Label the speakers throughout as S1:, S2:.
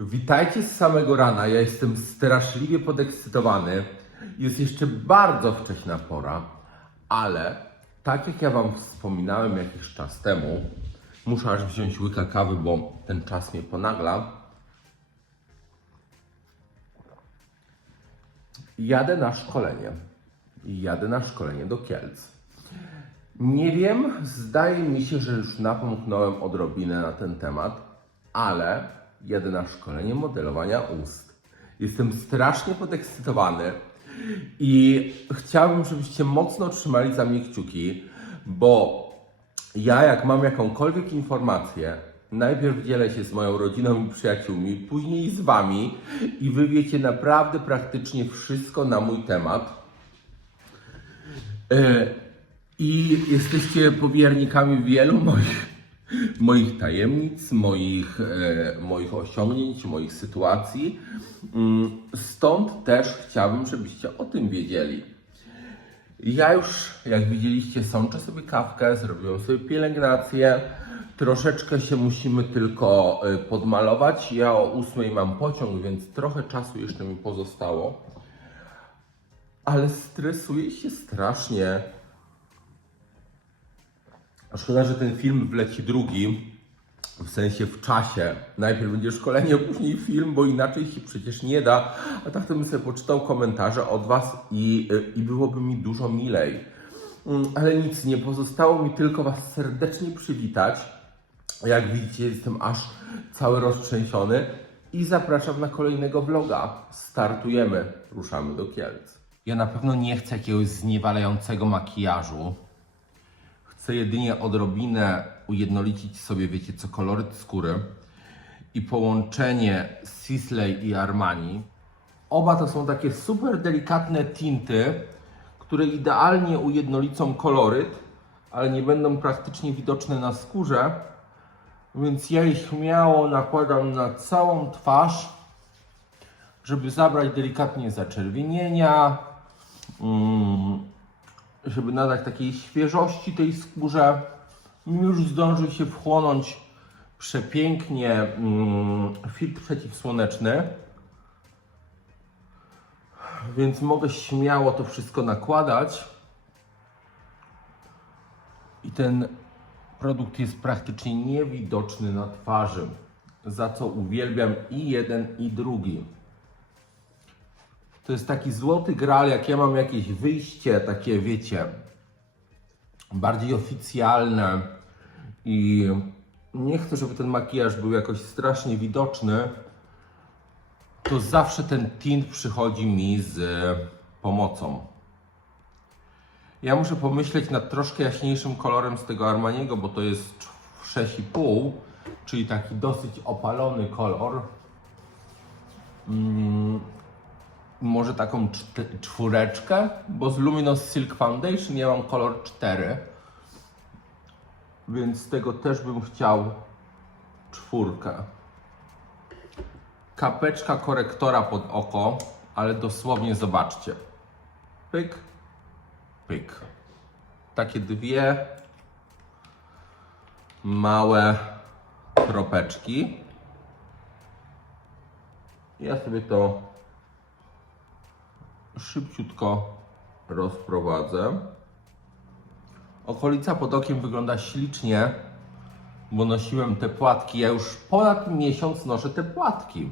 S1: Witajcie z samego rana. Ja jestem straszliwie podekscytowany. Jest jeszcze bardzo wcześna pora, ale tak jak ja Wam wspominałem jakiś czas temu, muszę aż wziąć łyka kawy, bo ten czas mnie ponagla. Jadę na szkolenie. Jadę na szkolenie do Kielc. Nie wiem, zdaje mi się, że już napomknąłem odrobinę na ten temat, ale jadę na szkolenie modelowania ust. Jestem strasznie podekscytowany i chciałbym, żebyście mocno trzymali za mnie kciuki, bo ja jak mam jakąkolwiek informację, najpierw dzielę się z moją rodziną i przyjaciółmi, później z wami i wy wiecie naprawdę praktycznie wszystko na mój temat. E, I jesteście powiernikami wielu moich, moich tajemnic, moich, e, moich osiągnięć, moich sytuacji. Mm, Stąd też chciałbym, żebyście o tym wiedzieli. Ja już, jak widzieliście, sączę sobie kawkę, zrobiłem sobie pielęgnację. Troszeczkę się musimy tylko e, podmalować. Ja o ósmej mam pociąg, więc trochę czasu jeszcze mi pozostało. Ale stresuję się strasznie. Szkoda, że ten film wleci drugi, w sensie w czasie. Najpierw będzie szkolenie, później film, bo inaczej się przecież nie da. A tak to bym sobie poczytał komentarze od Was i, i byłoby mi dużo milej. Mm, Ale nic, nie pozostało mi tylko Was serdecznie przywitać. Jak widzicie, jestem aż cały roztrzęsiony i zapraszam na kolejnego vloga. Startujemy, ruszamy do Kielc. Ja na pewno nie chcę jakiegoś zniewalającego makijażu. Chcę jedynie odrobinę ujednolicić sobie, wiecie co, koloryt skóry i połączenie Sisley i Armani. Oba to są takie super delikatne tinty, które idealnie ujednolicą koloryt, ale nie będą praktycznie widoczne na skórze. Więc ja ich śmiało nakładam na całą twarz, żeby zabrać delikatnie zaczerwienienia, mm, żeby nadać takiej świeżości tej skórze. Już zdążył się wchłonąć przepięknie mm, filtr przeciwsłoneczny. Więc mogę śmiało to wszystko nakładać. I ten produkt jest praktycznie niewidoczny na twarzy, za co uwielbiam i jeden i drugi. To jest taki złoty gral, jak ja mam jakieś wyjście, takie wiecie, bardziej oficjalne i nie chcę, żeby ten makijaż był jakoś strasznie widoczny, to zawsze ten tint przychodzi mi z pomocą. Ja muszę pomyśleć nad troszkę jaśniejszym kolorem z tego Armaniego, bo to jest 6,5, czyli taki dosyć opalony kolor. Może taką czwóreczkę, bo z Luminous Silk Foundation ja mam kolor 4. Więc tego też bym chciał czwórkę. Kapeczka korektora pod oko, ale dosłownie zobaczcie. Pyk, pyk. Takie dwie małe kropeczki. Ja sobie to szybciutko rozprowadzę. Okolica pod okiem wygląda ślicznie, bo nosiłem te płatki. Ja już ponad miesiąc noszę te płatki.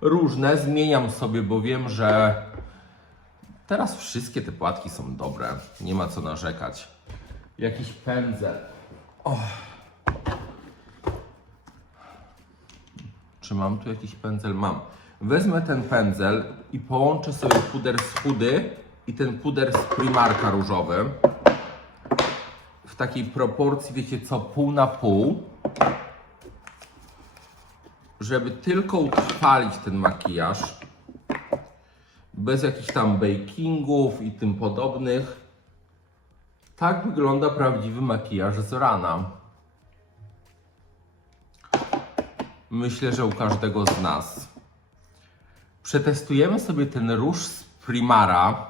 S1: Różne zmieniam sobie, bo wiem, że teraz wszystkie te płatki są dobre. Nie ma co narzekać. Jakiś pędzel. O. Czy mam tu jakiś pędzel? Mam. Wezmę ten pędzel i połączę sobie puder z chudy i ten puder z Primarka różowy. W takiej proporcji, wiecie co, pół na pół. Żeby tylko utrwalić ten makijaż. Bez jakichś tam bakingów i tym podobnych. Tak wygląda prawdziwy makijaż z rana. Myślę, że u każdego z nas. Przetestujemy sobie ten róż z Primara.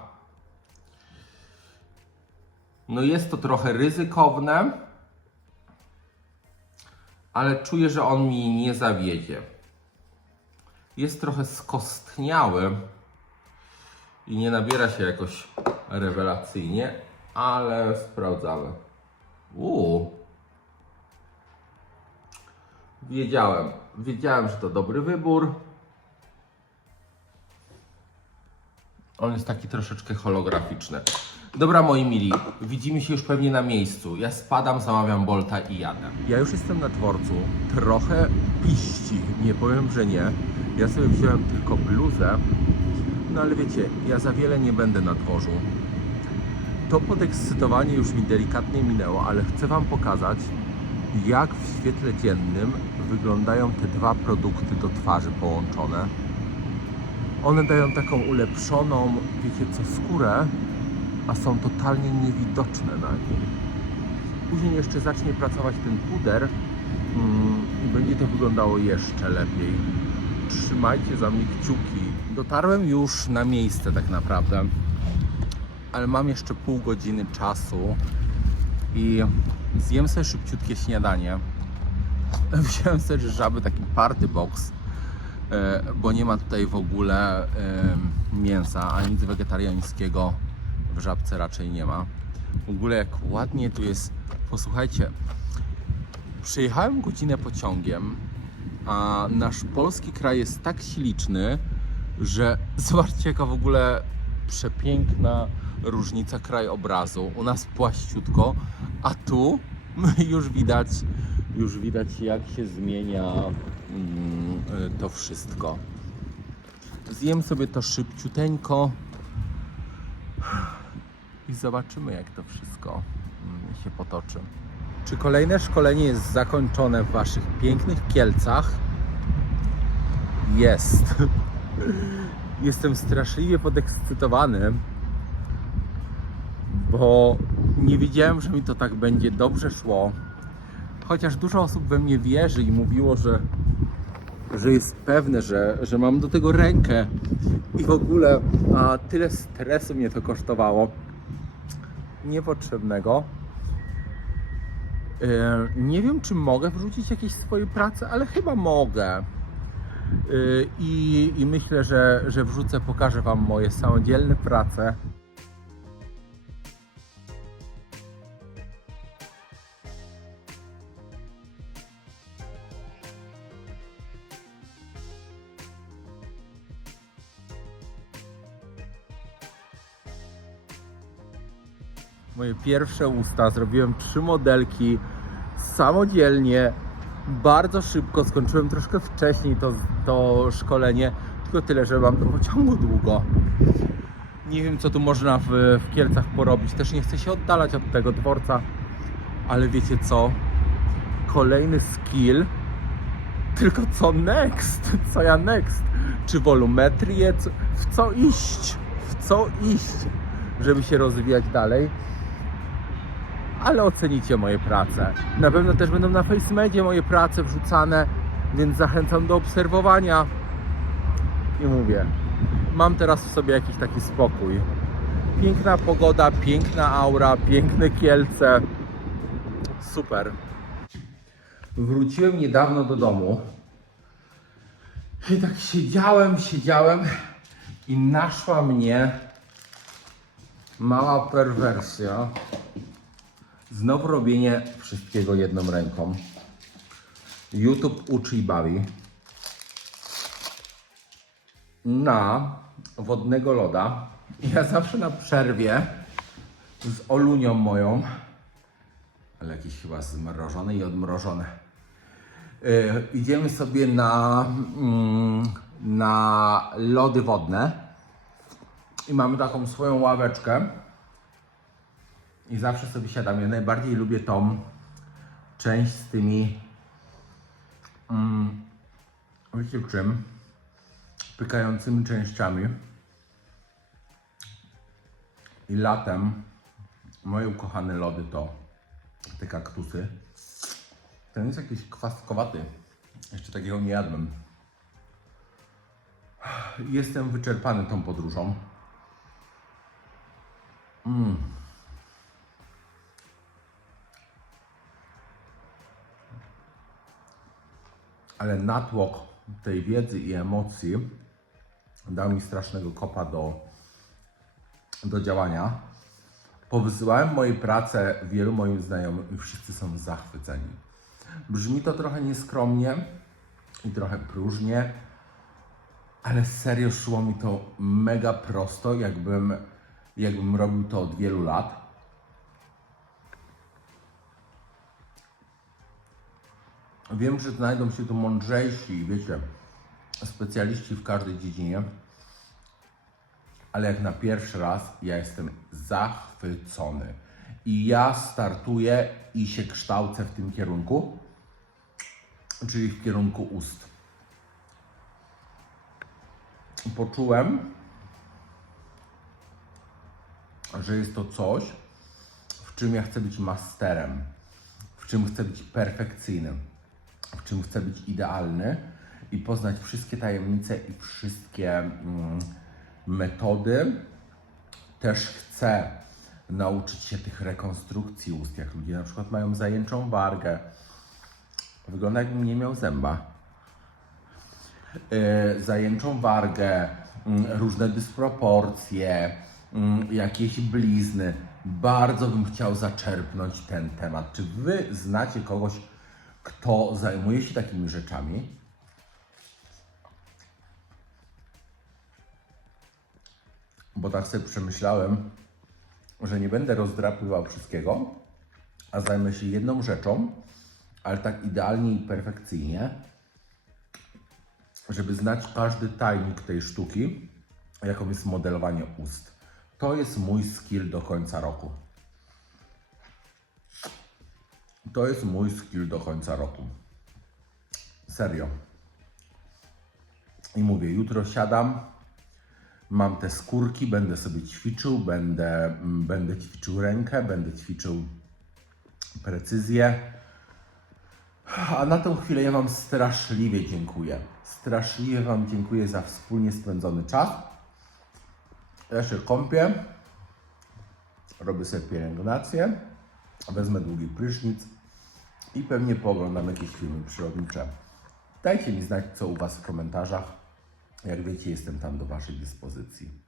S1: No jest to trochę ryzykowne, ale czuję, że on mi nie zawiedzie. Jest trochę skostniały i nie nabiera się jakoś rewelacyjnie, ale sprawdzamy. Uuu. Wiedziałem, wiedziałem, że to dobry wybór. On jest taki troszeczkę holograficzny. Dobra, moi mili, widzimy się już pewnie na miejscu. Ja spadam, zamawiam Bolta i jadę. Ja już jestem na dworcu. Trochę piści, nie powiem, że nie. Ja sobie wziąłem tylko bluzę. No ale wiecie, ja za wiele nie będę na dworzu. To podekscytowanie już mi delikatnie minęło, ale chcę Wam pokazać, jak w świetle dziennym wyglądają te dwa produkty do twarzy połączone. One dają taką ulepszoną, wiecie co, skórę, a są totalnie niewidoczne na nim. Później jeszcze zacznie pracować ten puder mm, i będzie to wyglądało jeszcze lepiej. Trzymajcie za mnie kciuki. Dotarłem już na miejsce tak naprawdę, ale mam jeszcze pół godziny czasu i zjem sobie szybciutkie śniadanie. Wziąłem sobie żaby taki party box, bo nie ma tutaj w ogóle e, mięsa, a nic wegetariańskiego w żabce raczej nie ma. W ogóle jak ładnie tu jest, posłuchajcie, przejechałem godzinę pociągiem, a nasz polski kraj jest tak śliczny, że zobaczcie jaka w ogóle przepiękna różnica krajobrazu. U nas płaściutko, a tu już widać, już widać jak się zmienia to wszystko. Zjem sobie to szybciuteńko i zobaczymy jak to wszystko mm, się potoczy. Czy kolejne szkolenie jest zakończone w Waszych pięknych Kielcach? Jest. Jestem straszliwie podekscytowany, bo nie wiedziałem, że mi to tak będzie dobrze szło. Chociaż dużo osób we mnie wierzy i mówiło, że, że jest pewne, że, że mam do tego rękę i w ogóle a tyle stresu mnie to kosztowało. Niepotrzebnego. E, Nie wiem, czy mogę wrzucić jakieś swoje prace, ale chyba mogę. E, I, i myślę, że, że wrzucę, pokażę Wam moje samodzielne prace. Moje pierwsze usta. Zrobiłem trzy modelki samodzielnie, bardzo szybko. Skończyłem troszkę wcześniej to, to szkolenie, tylko tyle, że mam do pociągu długo. Nie wiem, co tu można w, w Kielcach porobić. Też nie chcę się oddalać od tego dworca, ale wiecie co? Kolejny skill. Tylko co next? Co ja next? Czy wolumetrię? W co iść? W co iść, żeby się rozwijać dalej? Ale ocenicie moje prace. Na pewno też będą na FaceMedzie moje prace wrzucane, więc zachęcam do obserwowania. I mówię, mam teraz w sobie jakiś taki spokój. Piękna pogoda, piękna aura, piękne Kielce. Super. Wróciłem niedawno do domu i tak siedziałem, siedziałem i naszła mnie mała perwersja. Znowu robienie wszystkiego jedną ręką. YouTube uczy i bawi. Na wodnego loda. Ja zawsze na przerwie z Olunią moją, ale jakieś chyba zmrożone i odmrożone. Yy, idziemy sobie na, mm, na lody wodne i mamy taką swoją ławeczkę i zawsze sobie siadam. Ja najbardziej lubię tą część z tymi. Mm, wiecie czym? Pykającymi częściami. I latem moje ukochane lody to te kaktusy. Ten jest jakiś kwaskowaty. Jeszcze takiego nie jadłem. Jestem wyczerpany tą podróżą. Ale natłok tej wiedzy i emocji dał mi strasznego kopa do, do działania. Powysyłałem moje prace wielu moim znajomym i wszyscy są zachwyceni. Brzmi to trochę nieskromnie i trochę próżnie, ale serio szło mi to mega prosto, jakbym, jakbym robił to od wielu lat. Wiem, że znajdą się tu mądrzejsi, wiecie, specjaliści w każdej dziedzinie, ale jak na pierwszy raz ja jestem zachwycony. I ja startuję i się kształcę w tym kierunku, czyli w kierunku ust. Poczułem, że jest to coś, w czym ja chcę być masterem, w czym chcę być perfekcyjnym, w czym chcę być idealny i poznać wszystkie tajemnice i wszystkie mm, metody. Też chcę nauczyć się tych rekonstrukcji ust, jak ludzie na przykład mają zajęczą wargę. Wygląda jakbym nie miał zęba. Yy, zajęczą wargę, mm, różne dysproporcje, mm, jakieś blizny. Bardzo bym chciał zaczerpnąć ten temat. Czy wy znacie kogoś, kto zajmuje się takimi rzeczami? Bo tak sobie przemyślałem, że nie będę rozdrapywał wszystkiego, a zajmę się jedną rzeczą, ale tak idealnie i perfekcyjnie, żeby znać każdy tajnik tej sztuki, jaką jest modelowanie ust. To jest mój skill do końca roku. To jest mój skill do końca roku. Serio. I mówię, jutro siadam, mam te skórki, będę sobie ćwiczył, będę, mm, będę ćwiczył rękę, będę ćwiczył precyzję. A na tą chwilę ja Wam straszliwie dziękuję. Straszliwie Wam dziękuję za wspólnie spędzony czas. Ja się kąpię, robię sobie pielęgnację, wezmę długi prysznic i pewnie pooglądam jakieś filmy przyrodnicze. Dajcie mi znać, co u Was w komentarzach. Jak wiecie, jestem tam do Waszej dyspozycji.